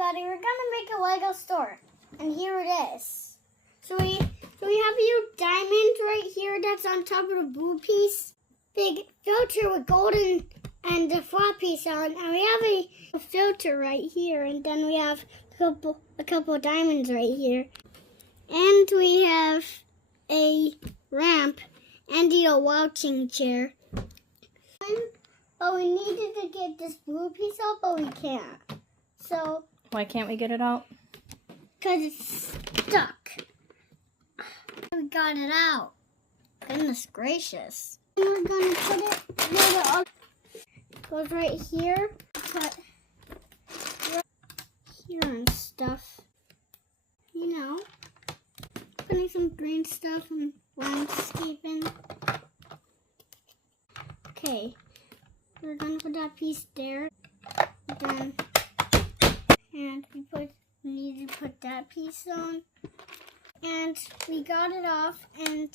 everybody, we're gonna make a Lego store, and here it is. So we have a diamond right here that's on top of the blue piece, big filter with golden and the flat piece on, and we have a filter right here, and then we have a couple of diamonds right here, and we have a ramp and a washing chair. But we needed to get this blue piece out, but we can't. So why can't we get it out? Because it's stuck. We got it out. Goodness gracious. And we're going to put it where the goes right here. Put right here and stuff. You know. Putting some green stuff and landscaping. Okay. We're going to put that piece there. Then, and we need to put that piece on. And we got it off, and